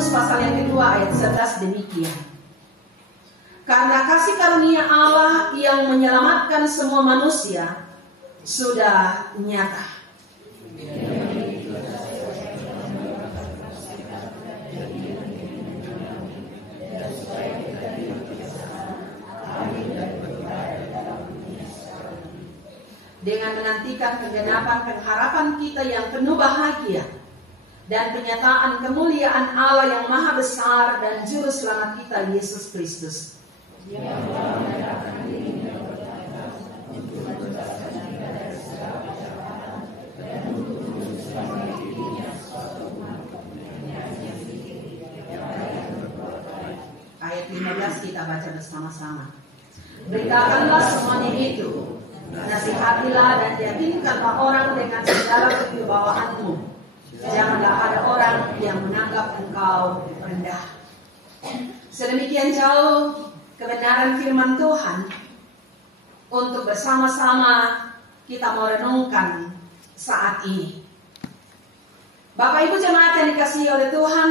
Timotius pasal yang kedua ayat 11 demikian. Karena kasih karunia Allah yang menyelamatkan semua manusia sudah nyata. Dengan menantikan kegenapan pengharapan kita yang penuh bahagia dan penyataan kemuliaan Allah yang maha besar dan juru selamat kita Yesus Kristus. Ayat 15 kita baca bersama-sama. Beritakanlah semuanya itu, nasihatilah dan yakinkanlah orang dengan segala kewibawaanmu. Janganlah ada orang yang menganggap engkau rendah. Sedemikian jauh kebenaran firman Tuhan untuk bersama-sama kita mau renungkan saat ini. Bapak Ibu jemaat yang dikasihi oleh Tuhan,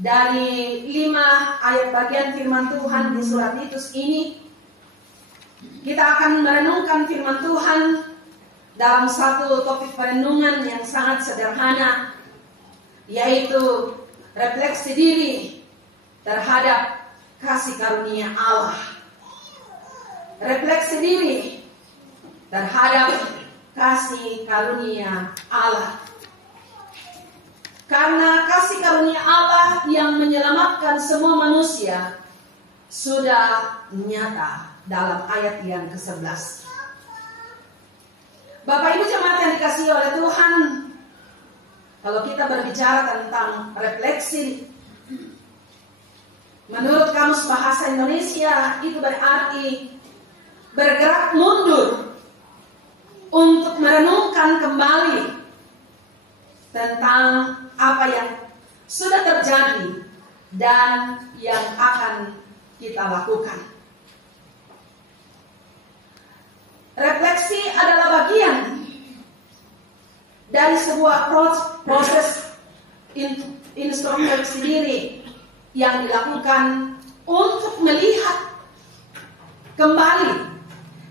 dari 5 ayat bagian firman Tuhan di surat Titus ini, kita akan merenungkan firman Tuhan dalam satu topik perenungan yang sangat sederhana, yaitu refleksi diri terhadap kasih karunia Allah. Refleksi diri terhadap kasih karunia Allah. Karena kasih karunia Allah yang menyelamatkan semua manusia sudah nyata dalam ayat yang ke-11. Bapak Ibu jemaat yang dikasihi oleh Tuhan, kalau kita berbicara tentang refleksi, menurut Kamus Bahasa Indonesia itu berarti bergerak mundur untuk merenungkan kembali tentang apa yang sudah terjadi dan yang akan kita lakukan. Refleksi adalah bagian dari sebuah proses introspeksi diri yang dilakukan untuk melihat kembali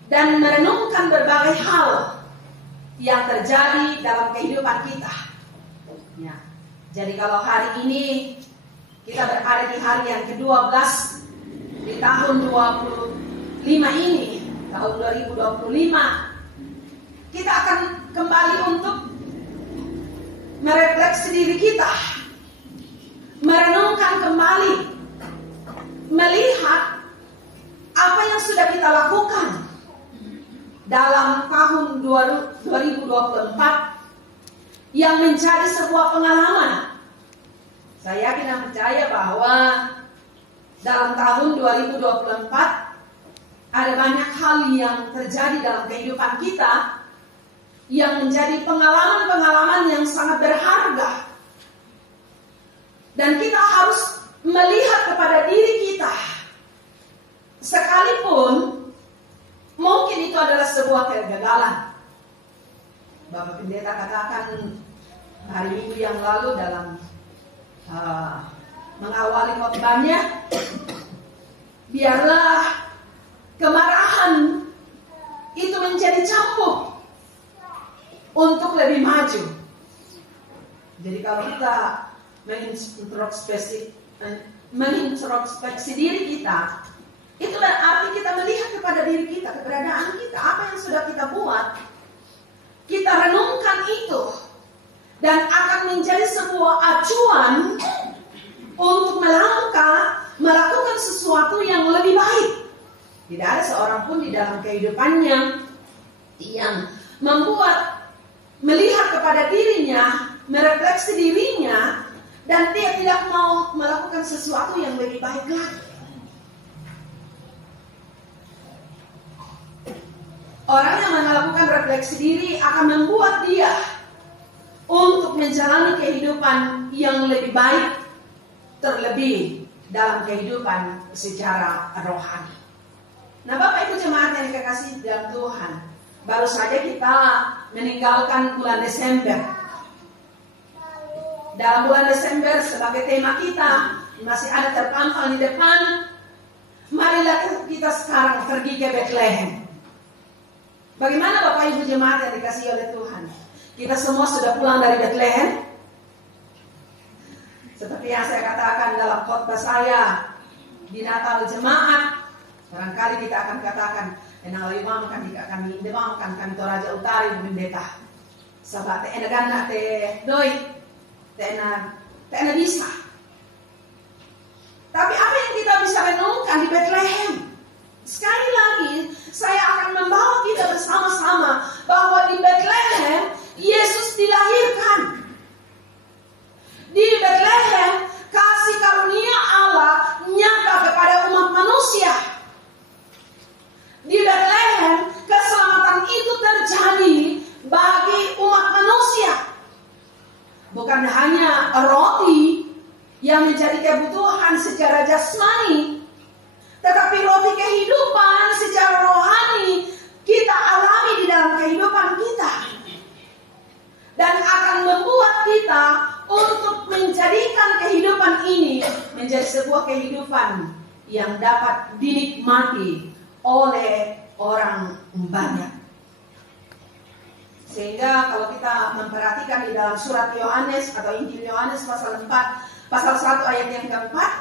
dan merenungkan berbagai hal yang terjadi dalam kehidupan kita. Ya. Jadi kalau hari ini kita berada di hari yang ke-12 di tahun 25 ini, tahun 2025, kita akan kembali untuk merefleksi diri kita, merenungkan kembali, melihat apa yang sudah kita lakukan dalam tahun 2024 yang menjadi sebuah pengalaman. Saya yakin dan percaya bahwa dalam tahun 2024 ada banyak hal yang terjadi dalam kehidupan kita yang menjadi pengalaman-pengalaman yang sangat berharga. Dan kita harus melihat kepada diri kita. Sekalipun mungkin itu adalah sebuah kegagalan. Bapak Pendeta katakan hari Minggu yang lalu dalam mengawali khotbahnya, biarlah kemarahan itu menjadi cambuk untuk lebih maju. Jadi kalau kita mengintrospeksi diri kita, itu berarti kita melihat kepada diri kita, keberadaan kita, apa yang sudah kita buat, kita renungkan itu, dan akan menjadi sebuah acuan untuk melakukan sesuatu yang lebih baik. Tidak ada seorang pun di dalam kehidupannya yang melihat kepada dirinya, merefleksi dirinya, dan dia tidak mau melakukan sesuatu yang lebih baik lagi. Orang yang melakukan refleksi diri akan membuat dia untuk menjalani kehidupan yang lebih baik, terlebih dalam kehidupan secara rohani. Nah, Bapak Ibu jemaat yang dikasihi dalam Tuhan, baru saja kita meninggalkan bulan Desember. dalam bulan Desember sebagai tema kita masih ada terpampang di depan. Marilah kita sekarang pergi ke Bethlehem. Bagaimana Bapak Ibu jemaat yang dikasihi oleh Tuhan? Kita semua sudah pulang dari Bethlehem. Seperti yang saya katakan dalam khotbah saya di Natal jemaat, barangkali kita akan katakan, enaliwamkan jika kami demamkan kami Toraja Utari Bendeta. Sahabat tenagan nak doi, tena bisa. Tapi apa yang kita bisa renungkan di Bethlehem? Sekali lagi, saya akan membawa kita bersama-sama bahwa di Bethlehem Yesus dilahirkan. Di Bethlehem kasih karunia Allah nyata kepada umat manusia. Di Bethlehem keselamatan itu terjadi bagi umat manusia. Bukan hanya roti yang menjadi kebutuhan secara jasmani, tetapi roti kehidupan secara rohani kita alami di dalam kehidupan kita. Dan akan membuat kita untuk menjadikan kehidupan ini menjadi sebuah kehidupan yang dapat dinikmati oleh orang banyak. Sehingga kalau kita memperhatikan di dalam surat Yohanes atau Injil Yohanes pasal 4, pasal 1 ayat yang keempat,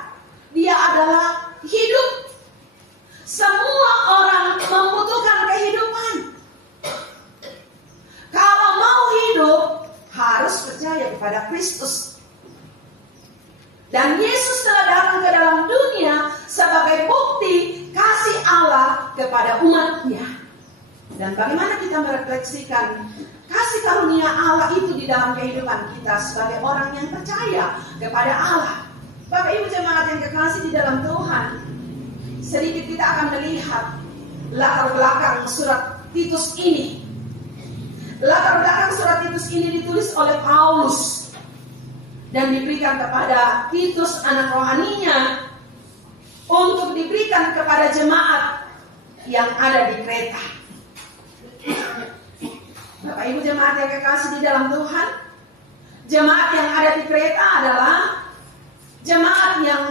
dia adalah hidup. Semua orang membutuhkan kehidupan. Kalau mau hidup, harus percaya kepada Kristus. Dan Yesus telah datang ke dalam dunia sebagai bukti kasih Allah kepada umatnya. Dan bagaimana kita merefleksikan kasih karunia Allah itu di dalam kehidupan kita sebagai orang yang percaya kepada Allah. Bapak Ibu jemaat yang kekasih di dalam Tuhan, sedikit kita akan melihat latar belakang surat Titus ini. Latar belakang surat Titus ini ditulis oleh Paulus dan diberikan kepada Titus anak rohaninya untuk diberikan kepada jemaat yang ada di Kreta. Bapak Ibu jemaat yang kekasih di dalam Tuhan, jemaat yang ada di Kreta adalah jemaat yang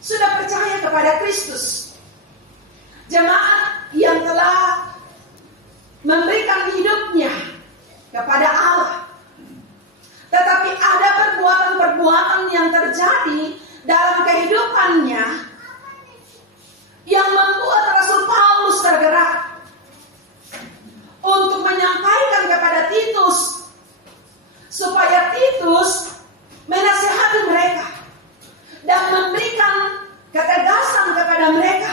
sudah percaya kepada Kristus. Jemaat yang telah memberikan hidupnya kepada Allah. Tetapi ada perbuatan-perbuatan yang terjadi dalam kehidupannya yang membuat Rasul Paulus tergerak untuk menyampaikan kepada Titus supaya Titus menasihati mereka dan memberikan ketegasan kepada mereka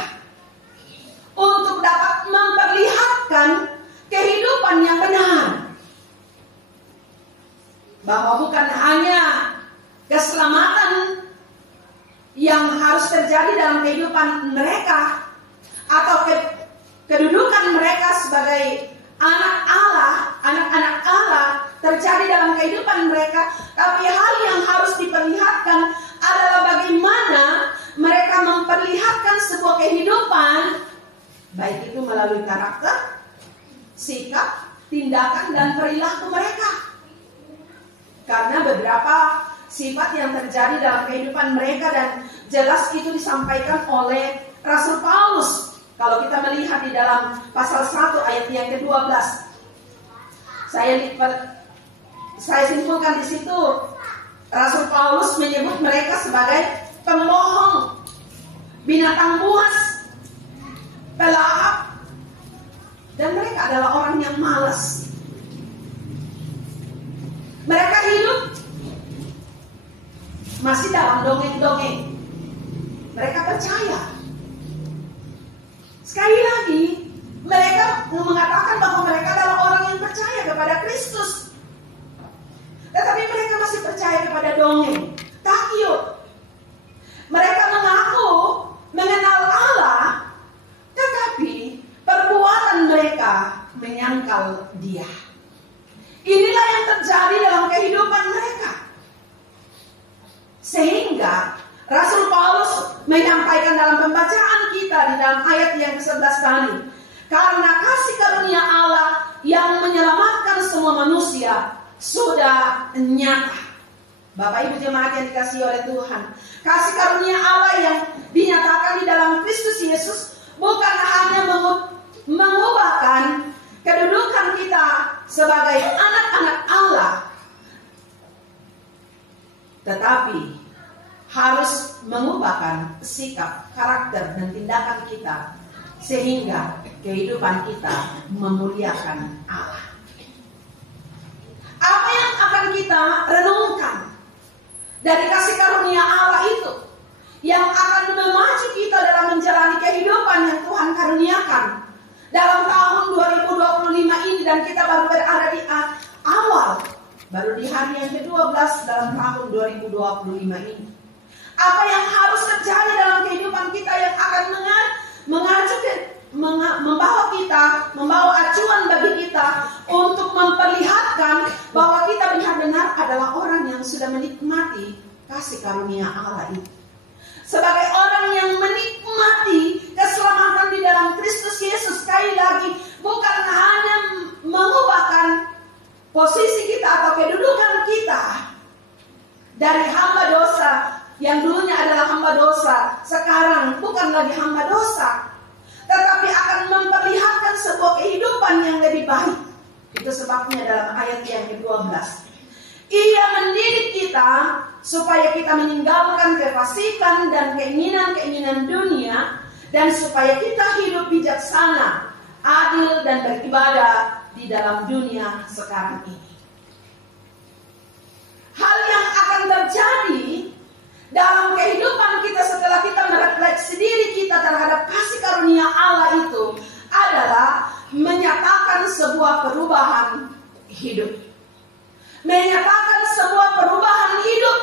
untuk dapat memperlihatkan kehidupan yang benar, bahwa bukan hanya keselamatan yang harus terjadi dalam kehidupan mereka atau kedudukan mereka sebagai anak Allah, anak-anak Allah terjadi dalam kehidupan mereka, tapi hal yang harus diperlihatkan adalah bagaimana mereka memperlihatkan sebuah kehidupan, baik itu melalui karakter, sikap, tindakan, dan perilaku mereka. Karena beberapa sifat yang terjadi dalam kehidupan mereka dan jelas itu disampaikan oleh Rasul Paulus. Kalau kita melihat di dalam pasal 1 ayat yang ke-12, saya simpulkan di situ Rasul Paulus menyebut mereka sebagai pembohong, binatang buas, pelahap, dan mereka adalah orang yang malas. Mereka hidup masih dalam dongeng-dongeng. Mereka percaya. Sekali lagi, mereka mengatakan bahwa mereka adalah orang yang percaya kepada Kristus. Tetapi mereka masih percaya kepada dongeng, takyuk. Mereka mengaku mengenal Allah, tetapi perbuatan mereka menyangkal Dia. Inilah yang terjadi dalam kehidupan mereka. Sehingga Rasul Paulus menyampaikan dalam pembacaan kita di dalam ayat yang ke-11 tadi, karena kasih karunia Allah yang menyelamatkan semua manusia sudah nyata. Bapak Ibu jemaat yang dikasihi oleh Tuhan, kasih karunia Allah yang dinyatakan di dalam Kristus Yesus bukan hanya mengubahkan kedudukan kita sebagai anak-anak Allah, tetapi harus mengubahkan sikap, karakter, dan tindakan kita sehingga kehidupan kita memuliakan Allah. Apa yang akan kita renungkan dari kasih karunia Allah itu yang akan memacu kita dalam menjalani kehidupan yang Tuhan karuniakan dalam tahun 2025 ini, dan kita baru berada di awal, baru di hari yang ke-12 dalam tahun 2025 ini. Apa yang harus terjadi dalam kehidupan kita yang akan membawa kita, membawa acuan bagi kita untuk memperlihatkan bahwa kita benar-benar adalah orang yang sudah menikmati kasih karunia Allah itu. Sebagai orang yang menikmati keselamatan di dalam Kristus Yesus, sekali lagi bukan hanya mengubahkan posisi kita atau kedudukan kita dari hamba dosa yang dulunya adalah hamba dosa, sekarang bukan lagi hamba dosa, tetapi akan memperlihatkan sebuah kehidupan yang lebih baik. Itu sebabnya dalam ayat yang ke-12, Ia mendidik kita supaya kita meninggalkan kefasikan dan keinginan-keinginan dunia, dan supaya kita hidup bijaksana, adil, dan beribadah di dalam dunia sekarang ini. Hal yang akan terjadi dalam kehidupan kita setelah kita merefleksi diri kita terhadap kasih karunia Allah itu adalah menyatakan sebuah perubahan hidup. Menyatakan sebuah perubahan hidup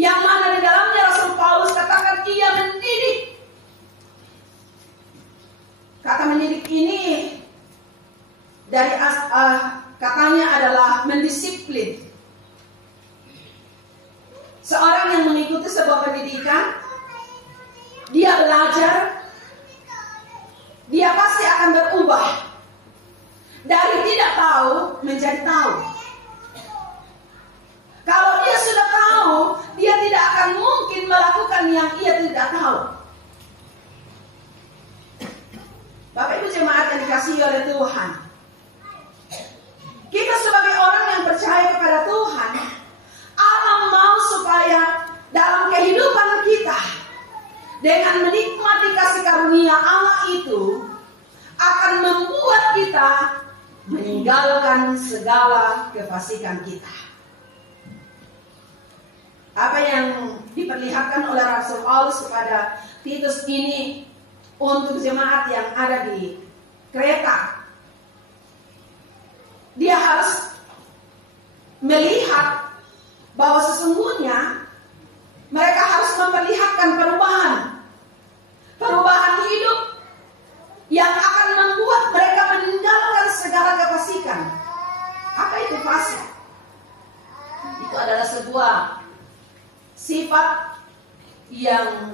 yang mana di dalamnya Rasul Paulus katakan ia mendidik. Kata mendidik ini dari katanya adalah mendisiplin. Seorang yang mengikuti sebuah pendidikan, dia belajar, dia pasti akan berubah dari tidak tahu menjadi tahu. Kalau dia sudah tahu, dia tidak akan mungkin melakukan yang ia tidak tahu. Bapak Ibu jemaat yang dikasihi oleh Tuhan, kita sebagai orang yang percaya kepada Tuhan, Allah mau supaya dalam kehidupan kita dengan menikmati kasih karunia Allah itu akan membuat kita meninggalkan segala kefasikan kita. Apa yang diperlihatkan oleh Rasul Paulus kepada Titus ini untuk jemaat yang ada di Kreta, dia harus melihat bahwa sesungguhnya mereka harus memperlihatkan perubahan hidup yang akan membuat mereka meninggalkan segala kefasikan. Apa itu fasik? Itu adalah sebuah sifat yang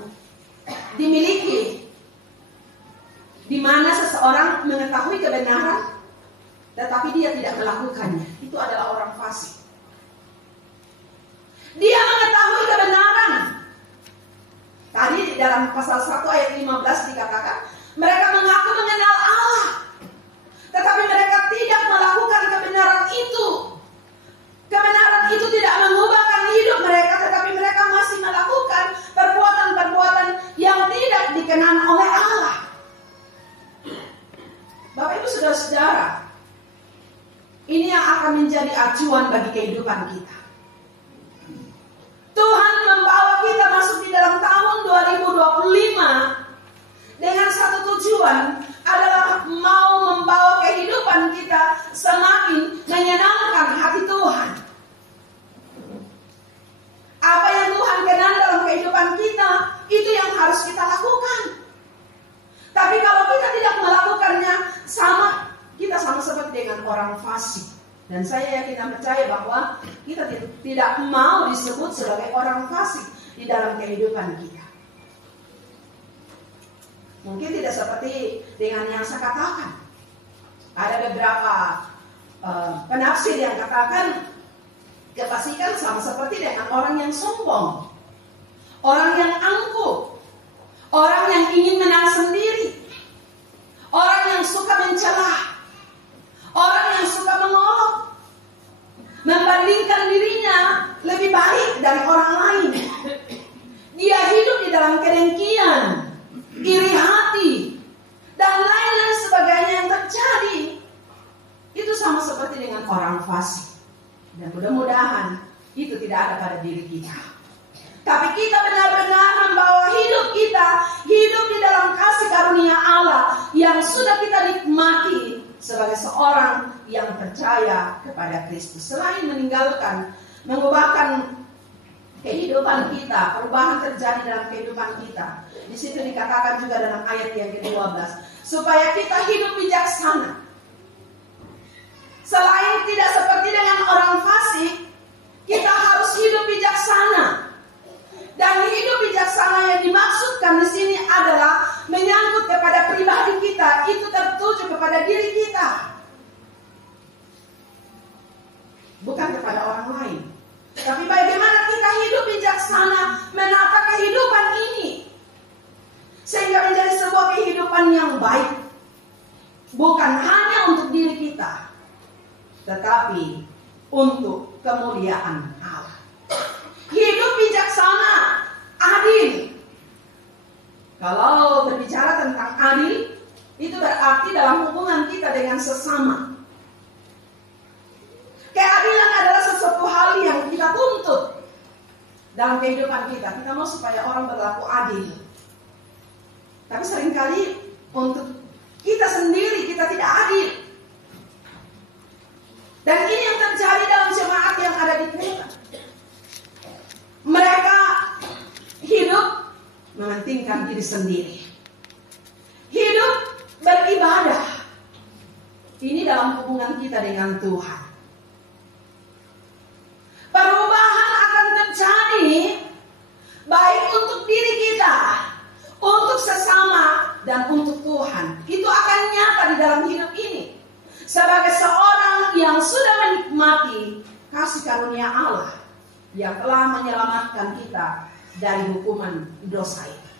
dimiliki di mana seseorang mengetahui kebenaran tetapi dia tidak melakukannya. Itu adalah orang fasik. Dia mengetahui kebenaran. Tadi dalam pasal 1 ayat 15 dikatakan, mereka mengaku mengenal Allah, tetapi mereka tidak melakukan kebenaran itu. Kebenaran itu tidak mengubahkan hidup mereka, tetapi mereka masih melakukan perbuatan-perbuatan yang tidak dikenal oleh Allah. Bapak Ibu saudara-saudara, ini yang akan menjadi acuan bagi kehidupan kita. Tuhan membawa kita masuk di dalam tahun 2025 dengan satu tujuan, adalah mau membawa kehidupan kita semakin menyenangkan hati Tuhan. Apa yang Tuhan kenal dalam kehidupan kita, itu yang harus kita lakukan. Tapi kalau kita tidak melakukannya, kita sama seperti dengan orang fasik. Dan saya yakin dan percaya bahwa kita tidak mau disebut sebagai orang fasik di dalam kehidupan kita. Mungkin tidak seperti dengan yang saya katakan. Ada beberapa penafsir yang katakan Kefasikan sama seperti dengan orang yang sombong, orang yang angkuh, orang yang ingin menang sendiri, orang yang suka mencela, orang yang suka mengolok, membandingkan dirinya lebih baik dari orang lain. Dia hidup di dalam kedengkian, iri hati, dan lain-lain sebagainya yang terjadi. Itu sama seperti dengan orang fasik. Dan mudah-mudahan itu tidak ada pada diri kita. Tapi kita benar-benar membawa hidup kita, hidup di dalam kasih karunia Allah yang sudah kita nikmati sebagai seorang yang percaya kepada Kristus. Selain meninggalkan, mengubahkan kehidupan kita, perubahan terjadi dalam kehidupan kita. Di situ dikatakan juga dalam ayat yang ke-12, supaya kita hidup bijaksana. Selain tidak seperti dengan orang fasik, kita harus hidup bijaksana. Dan hidup bijaksana yang dimaksudkan di sini adalah menyangkut kepada pribadi kita, itu tertuju kepada diri kita, bukan kepada orang lain. Tapi bagaimana kita hidup bijaksana menata kehidupan ini sehingga menjadi sebuah kehidupan yang baik, bukan hanya untuk diri kita, tetapi untuk kemuliaan Allah. Hidup bijaksana, adil. Kalau berbicara tentang adil, itu berarti dalam hubungan kita dengan sesama. Keadilan adalah sesuatu hal yang kita tuntut dalam kehidupan kita. Kita mau supaya orang berlaku adil. Tapi seringkali untuk kita sendiri kita tidak adil. Dan ini yang terjadi dalam jemaat yang ada di Kreta. Mereka hidup mementingkan diri sendiri. Hidup beribadah. Ini dalam hubungan kita dengan Tuhan. Perubahan akan terjadi baik untuk diri kita, untuk sesama, dan untuk Tuhan. Itu akan nyata di dalam hidup ini. Sebagai seorang yang sudah menikmati kasih karunia Allah yang telah menyelamatkan kita dari hukuman dosa itu.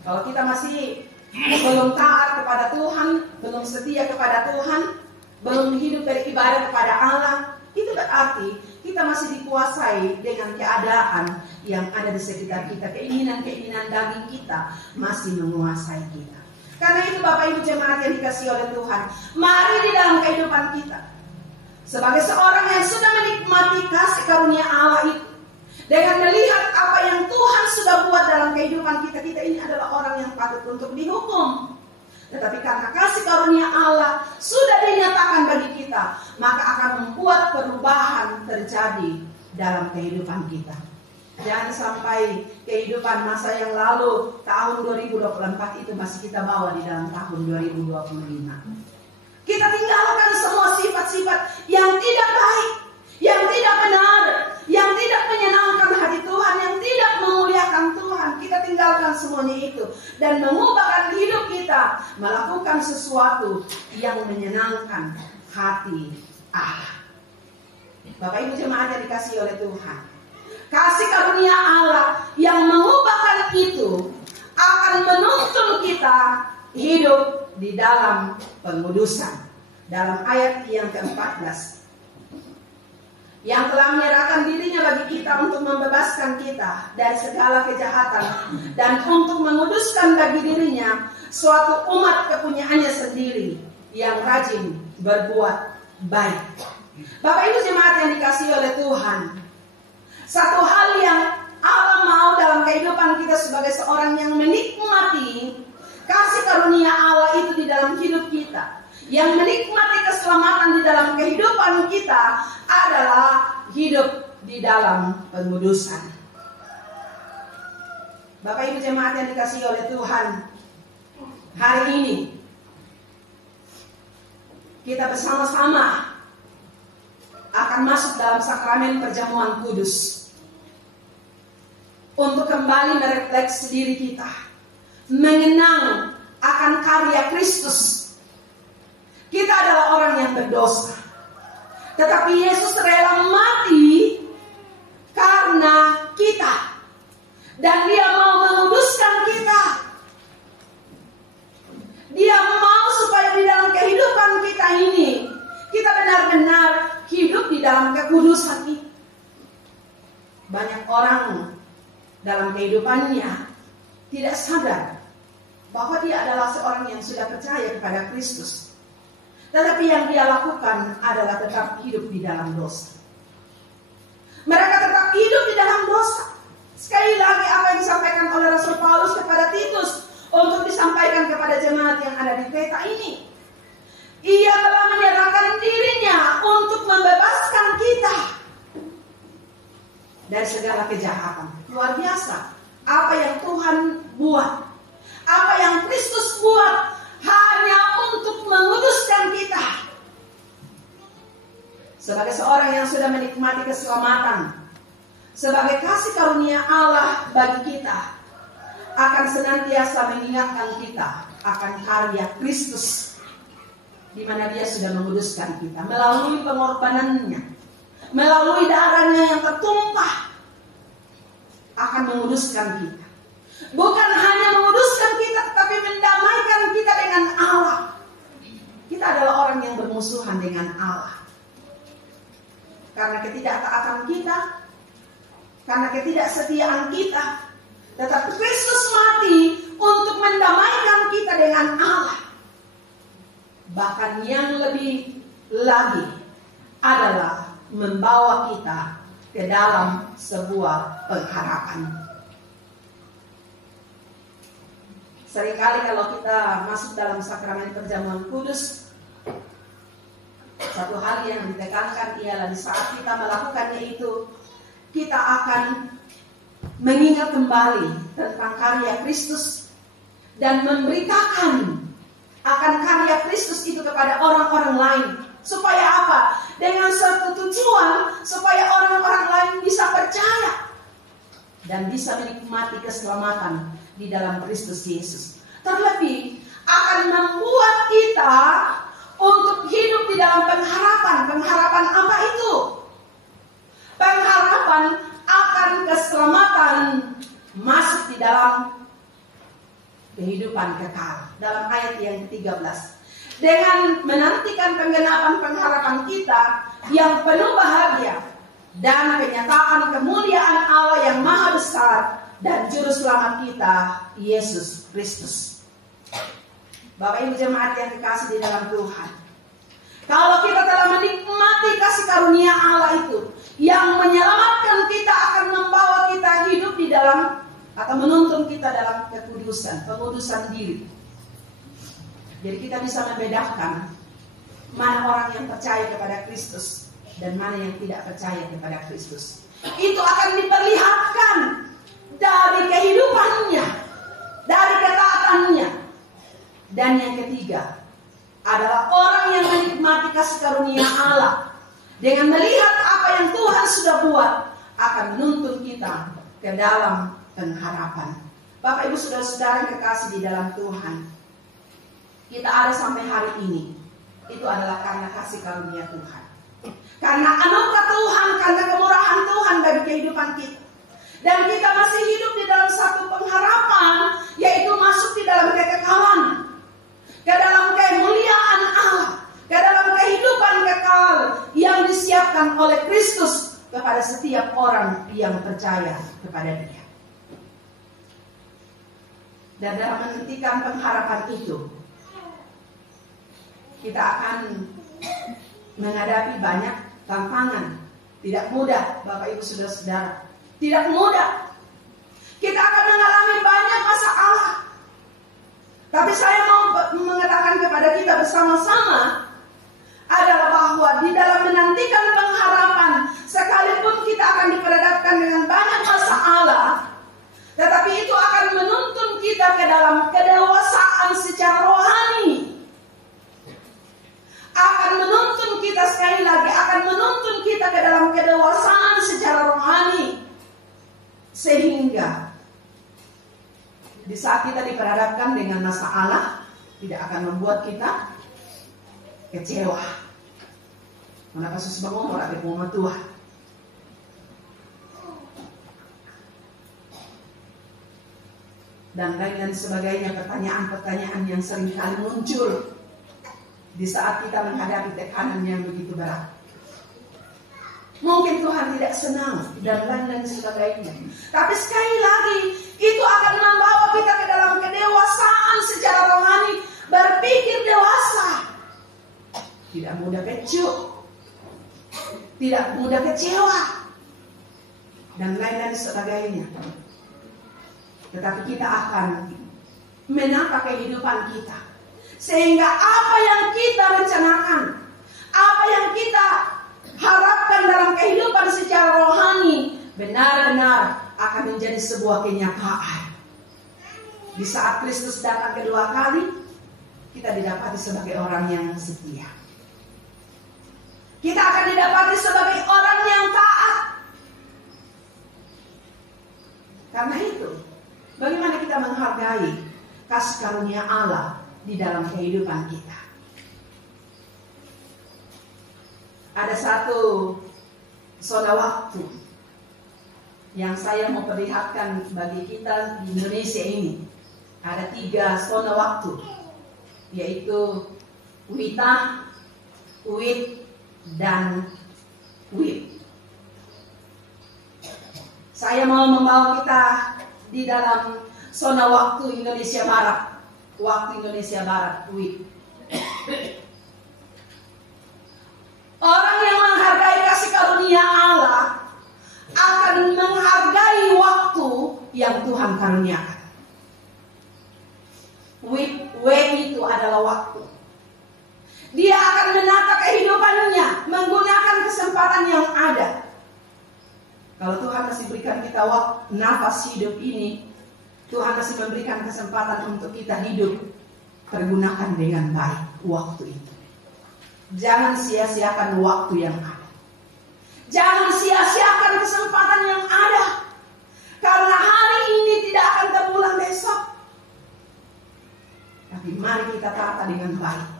Kalau kita masih belum taat kepada Tuhan, belum setia kepada Tuhan, belum hidup beribadah kepada Allah, itu berarti kita masih dikuasai dengan keadaan yang ada di sekitar kita. Keinginan-keinginan daging kita masih menguasai kita. Karena itu Bapak Ibu jemaat yang dikasihi oleh Tuhan, mari di dalam kehidupan kita, sebagai seorang yang sudah menikmati kasih karunia Allah itu, dengan melihat apa yang Tuhan sudah buat dalam kehidupan kita, kita ini adalah orang yang patut untuk dihukum. Tetapi karena kasih karunia Allah sudah dinyatakan bagi kita, maka akan membuat perubahan terjadi dalam kehidupan kita. Jangan sampai kehidupan masa yang lalu, tahun 2024 itu masih kita bawa di dalam tahun 2025. Kita tinggalkan semua sifat-sifat yang tidak baik, yang tidak benar, yang tidak menyenangkan hati Tuhan, yang tidak memuliakan Tuhan. Kita tinggalkan semuanya itu dan mengubahkan hidup kita, melakukan sesuatu yang menyenangkan hati Allah. Bapak Ibu jemaat yang dikasihi oleh Tuhan, kasih karunia Allah yang mengubahkan itu akan menuntun kita hidup di dalam pengudusan. Dalam ayat yang ke-14, yang telah menyerahkan dirinya bagi kita untuk membebaskan kita dari segala kejahatan dan untuk menguduskan bagi dirinya suatu umat kepunyaannya sendiri yang rajin berbuat baik. Bapak Ibu jemaat yang dikasihi oleh Tuhan, satu hal yang Allah mau dalam kehidupan kita sebagai seorang yang menikmati kasih karunia Allah itu di dalam hidup kita, yang menikmati keselamatan di dalam kehidupan kita, adalah hidup di dalam pengudusan. Bapak Ibu jemaat yang dikasihi oleh Tuhan, hari ini kita bersama-sama akan masuk dalam sakramen perjamuan kudus untuk kembali merefleksi diri kita, mengenang akan karya Kristus. Kita adalah orang yang berdosa, Tetapi Yesus rela mati karena kita. Dan Dia mau menguduskan kita. Dia mau supaya di dalam kehidupan kita ini, kita benar-benar hidup di dalam kekudusan itu. Banyak orang dalam kehidupannya tidak sadar bahwa dia adalah seorang yang sudah percaya kepada Kristus. Tetapi yang dia lakukan adalah tetap hidup di dalam dosa. Mereka tetap hidup di dalam dosa. Sekali lagi apa yang disampaikan oleh Rasul Paulus kepada Titus untuk disampaikan kepada jemaat yang ada di Kreta ini. Ia telah menyerahkan dirinya untuk membebaskan kita dari segala kejahatan. Luar biasa. Apa yang Tuhan buat, apa yang Kristus buat, hanya untuk menguduskan kita. Sebagai seorang yang sudah menikmati keselamatan, sebagai kasih karunia Allah bagi kita, akan senantiasa mengingatkan kita akan karya Kristus, di mana Dia sudah menguduskan kita melalui pengorbanannya, melalui darahnya yang tertumpah, akan menguduskan kita. Bukan hanya menguduskan kita, tetapi mendamaikan kita dengan Allah. Kita adalah orang yang bermusuhan dengan Allah karena ketidaktaatan kita, karena ketidaksetiaan kita. Tetapi Kristus mati untuk mendamaikan kita dengan Allah. Bahkan yang lebih lagi adalah membawa kita ke dalam sebuah pengharapan. Seringkali kalau kita masuk dalam sakramen perjamuan kudus, satu hal yang ditekankan ialah di saat kita melakukannya itu, kita akan mengingat kembali tentang karya Kristus dan memberitakan akan karya Kristus itu kepada orang-orang lain. Supaya apa? Dengan satu tujuan, supaya orang-orang lain bisa percaya dan bisa menikmati keselamatan di dalam Kristus Yesus. Terlebih akan membuat kita untuk hidup di dalam pengharapan. Pengharapan apa itu? Pengharapan akan keselamatan masuk di dalam kehidupan kekal. Dalam ayat yang ke-13. Dengan menantikan penggenapan pengharapan kita yang penuh bahagia dan kenyataan kemuliaan Allah yang maha besar dan juru selamat kita, Yesus Kristus. Bapak Ibu jemaat yang dikasih di dalam Tuhan, kalau kita telah menikmati kasih karunia Allah itu yang menyelamatkan kita, akan membawa kita hidup di dalam atau menuntun kita dalam kekudusan, pengudusan diri. Jadi kita bisa membedakan mana orang yang percaya kepada Kristus dan mana yang tidak percaya kepada Kristus. Itu akan diperlihatkan dari kehidupannya, dari ketaatannya. Dan yang ketiga adalah orang yang menikmati kasih karunia Allah dengan melihat apa yang Tuhan sudah buat, akan menuntun kita ke dalam pengharapan. Bapak Ibu saudara-saudara yang kekasih di dalam Tuhan, kita ada sampai hari ini, itu adalah karena kasih karunia Tuhan. Karena anugerah Tuhan, karena kemurahan Tuhan bagi kehidupan kita. Dan kita masih hidup di dalam satu pengharapan, yaitu masuk di dalam kekekalan, ke dalam kemuliaan Allah, ke dalam kehidupan kekal yang disiapkan oleh Kristus kepada setiap orang yang percaya kepada Dia. Dan dalam menantikan pengharapan itu, kita akan menghadapi banyak tantangan. Tidak mudah, Bapak Ibu saudara-saudara. Tidak mudah. Kita akan mengalami banyak masalah. Tapi saya mau mengatakan kepada kita bersama-sama adalah bahwa di dalam menantikan pengharapan, sekalipun kita akan diperhadapkan dengan banyak masalah, tetapi itu akan menuntun kita ke dalam kedewasaan secara rohani. Akan menuntun kita sekali lagi, akan menuntun kita ke dalam kedewasaan secara rohani. Sehingga di saat kita diperhadapkan dengan masalah, tidak akan membuat kita kecewa. Mana kasus bangun orang ke rumah tua. Dan lain sebagainya, pertanyaan-pertanyaan yang sering kali muncul di saat kita menghadapi tekanan yang begitu berat. Mungkin Tuhan tidak senang dan lain sebagainya. Tapi sekali lagi, itu akan membawa kita ke dalam kedewasaan secara rohani, berpikir dewasa. Tidak mudah kecut, tidak mudah kecewa, dan lain sebagainya. Tetapi kita akan menata kehidupan kita, sehingga apa yang kita rencanakan, apa yang kita harapkan dalam kehidupan secara rohani, benar-benar akan menjadi sebuah kenyataan. Di saat Kristus datang kedua kali, kita didapati sebagai orang yang setia. Kita akan didapati sebagai orang yang taat. Karena itu, bagaimana kita menghargai kasih karunia Allah di dalam kehidupan kita? Ada satu zona waktu yang saya mau perlihatkan bagi kita di Indonesia ini. Ada 3 zona waktu, yaitu Wita, Wit, dan Wit. Saya mau membawa kita di dalam zona waktu Indonesia Barat. Waktu Indonesia Barat, Wit. Orang yang menghargai kasih karunia Allah akan menghargai waktu yang Tuhan karuniakan. W itu adalah waktu. Dia akan menata kehidupannya menggunakan kesempatan yang ada. Kalau Tuhan masih berikan kita nafas hidup ini, Tuhan masih memberikan kesempatan untuk kita hidup, pergunakan dengan baik waktu itu. Jangan sia-siakan waktu yang ada. Jangan sia-siakan kesempatan yang ada. Karena hari ini tidak akan terulang besok. Tapi mari kita tata dengan baik,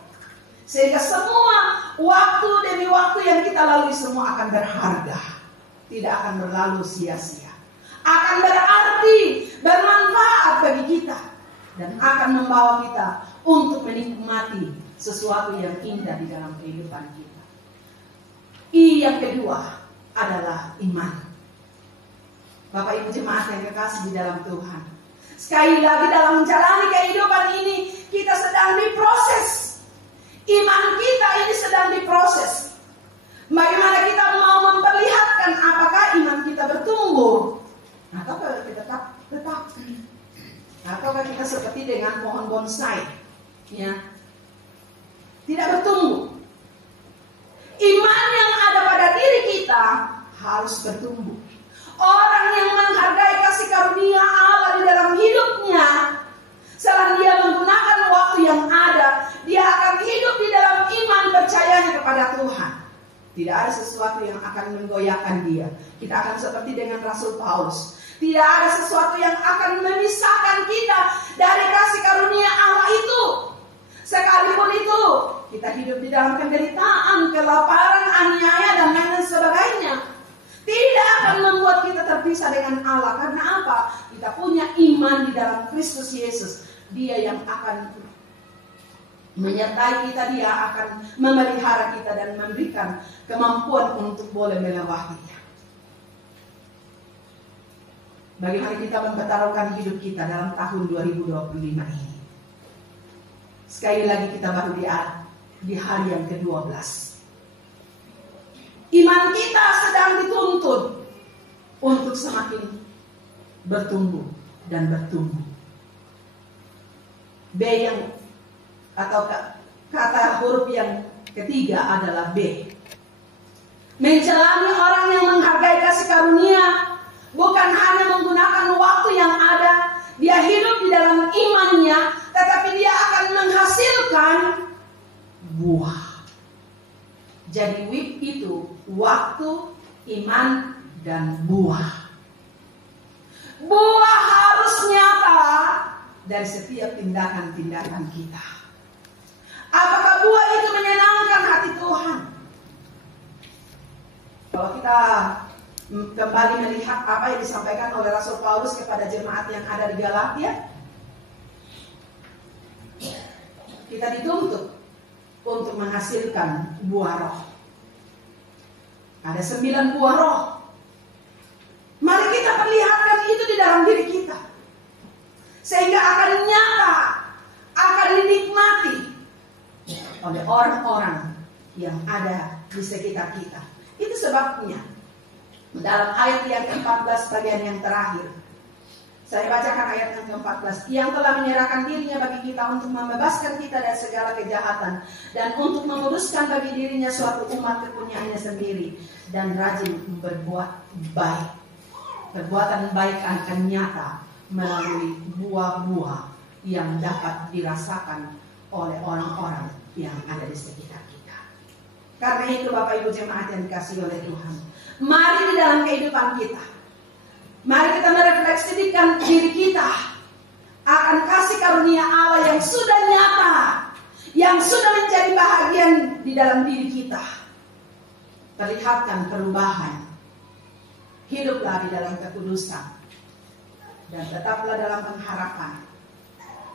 sehingga semua waktu demi waktu yang kita lalui semua akan berharga. Tidak akan berlalu sia-sia. Akan berarti, bermanfaat bagi kita. Dan akan membawa kita untuk menikmati sesuatu yang indah di dalam kehidupan kita. Yang kedua adalah iman. Bapak Ibu jemaat yang kekasih di dalam Tuhan, sekali lagi dalam menjalani kehidupan ini, kita sedang diproses. Iman kita ini sedang diproses. Bagaimana kita mau memperlihatkan apakah iman kita bertumbuh, ataukah kita tetap, ataukah kita seperti dengan pohon bonsai, ya, tidak bertumbuh. Iman yang ada pada diri kita harus bertumbuh. Orang yang menghargai kasih karunia Allah di dalam hidupnya, selain dia menggunakan waktu yang ada, dia akan hidup di dalam iman percayanya kepada Tuhan. Tidak ada sesuatu yang akan menggoyahkan dia. Kita akan seperti dengan Rasul Paulus. Tidak ada sesuatu yang akan memisahkan kita dari kasih karunia Allah itu. Sekalipun itu kita hidup di dalam penderitaan, kelaparan, aniaya, dan lain sebagainya, tidak akan membuat kita terpisah dengan Allah. Karena apa? Kita punya iman di dalam Kristus Yesus. Dia yang akan menyertai kita, dia akan memelihara kita dan memberikan kemampuan untuk boleh melewatinya. Bagaimana kita mempertaruhkan hidup kita dalam tahun 2025 ini? Sekali lagi kita baru di hari yang ke-12. Iman kita sedang dituntut untuk semakin bertumbuh dan bertumbuh. B yang atau kata huruf yang ketiga adalah B. Menjalani orang yang menghargai kasih karunia bukan hanya menggunakan waktu yang ada, dia hidup di dalam imannya, tetapi dia akan menghasilkan buah. Jadi WIP itu waktu, iman, dan buah. Buah harus nyata dari setiap tindakan-tindakan kita. Apakah buah itu menyenangkan hati Tuhan? Kalau kita kembali melihat apa yang disampaikan oleh Rasul Paulus kepada jemaat yang ada di Galatia, kita dituntut untuk menghasilkan buah roh. Ada 9 buah roh. Mari kita perlihatkan itu di dalam diri kita, sehingga akan nyata, akan dinikmati oleh orang-orang yang ada di sekitar kita. Itu sebabnya dalam ayat yang ke-14 bagian yang terakhir, saya bacakan ayat yang ke-14. Yang telah menyerahkan dirinya bagi kita untuk membebaskan kita dari segala kejahatan, dan untuk menguruskan bagi dirinya suatu umat kepunyaannya sendiri, dan rajin berbuat baik. Perbuatan baik akan nyata melalui buah-buah yang dapat dirasakan oleh orang-orang yang ada di sekitar kita. Karena itu Bapak Ibu jemaat yang dikasihi oleh Tuhan, mari di dalam kehidupan kita, mari kita merefleksikan diri kita akan kasih karunia Allah yang sudah nyata, yang sudah menjadi bahagian di dalam diri kita. Perlihatkan perubahan. Hiduplah di dalam kekudusan, dan tetaplah dalam pengharapan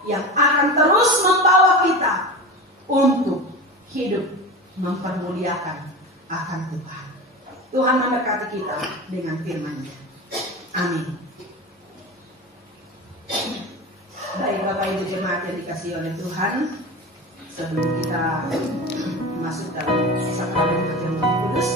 yang akan terus membawa kita untuk hidup mempermuliakan akan Tuhan. Tuhan memberkati kita dengan firman-Nya. Amin. Baik Bapak Ibu jemaat yang dikasihi oleh Tuhan, sebelum kita masuk dalam sakramen perjamuan kudus,